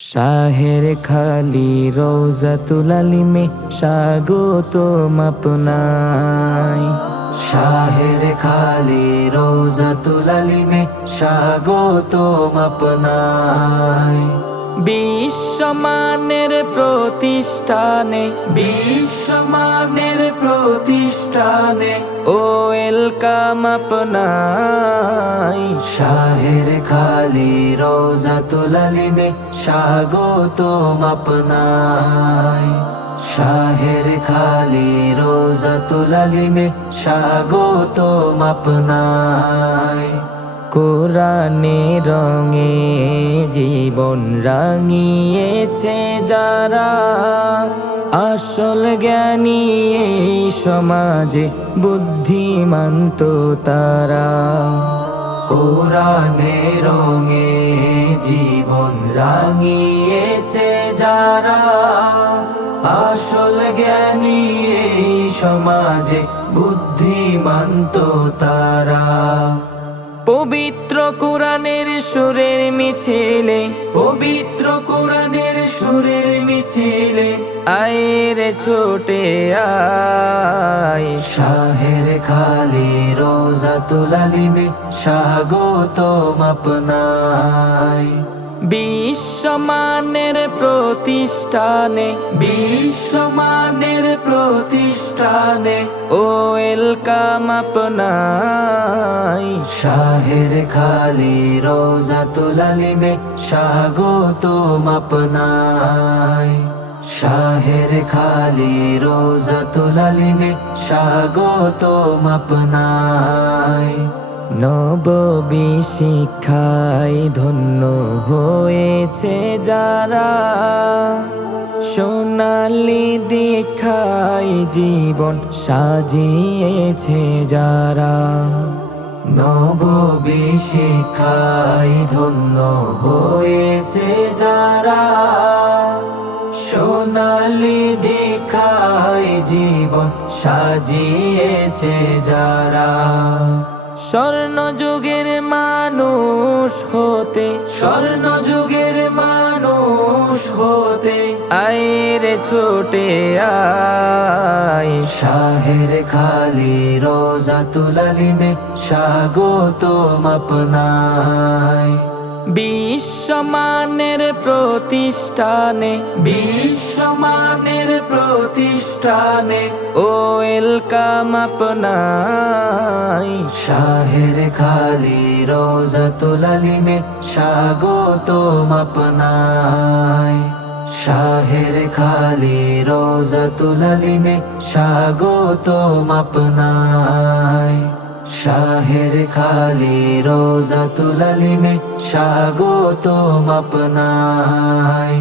শাহের খালি রওজাতুল আলিমে স্বাগতম আপনায়। শাহের খালি রওজাতুল আলিমে স্বাগতম আপনায়। বিশ্বমানের প্রতিষ্ঠানে বিশ্বমানের প্রতিষ্ঠানে ওয়েলকাম আপনায়। শাহের খালি রওজাতুল আলিমে স্বাগতম আপনায়। শাহের খালি রওজাতুল আলিমে স্বাগতম আপনায়। কোরআনে রঙে জীবন রাঙিয়েছে যারা, আসল জ্ঞানী এই সমাজে বুদ্ধিমান্ত তারা। কোরআনে রঙে জীবন রাঙিয়েছে যারা, আসল জ্ঞানী এই সমাজে বুদ্ধিমান্ত তারা। পবিত্র কোরআনের সুরের মিছিলে পবিত্র কোরআনের সুরের মিছিলে আয়ের ছোটে আয়। শাহের খালি রওজাতুল আলিমে স্বাগতম আপনায়। বিশ্বমানের প্রতিষ্ঠানে বিশ্বমানের প্রতিষ্ঠানে ওয়েলকাম আপনায়। শাহের খালি রওজাতুল আলিমে স্বাগতম আপনায়। শাহের খালি রওজাতুল আলিমে স্বাগতম আপনায়। নববী শিক্ষায় ধন্য হয়েছে যারা, সোনালি দীক্ষায় জীবন সাজিয়েছে যারা। নববী শিক্ষায় ধন্য হয়েছে যারা, সোনালি দীক্ষায় জীবন সাজিয়েছে যারা। স্বর্ণ যুগের মানুষ হতে স্বর্ণ যুগের মানুষ হতে আয়ের ছোটে আয়। শাহের খালি রওজাতুল আলিমে স্বাগতম আপনায়। বিশ্বমানের প্রতিষ্ঠানে বিশ্বমানের প্রতিষ্ঠানে ওয়েলকাম আপনায়। শাহের খালি রওজাতুল আলিমে স্বাগতম আপনায়। শাহের খালি রওজাতুল আলিমে স্বাগতম আপনায়। শাহের খালি রওজাতুল আলিমে স্বাগতম আপনায়।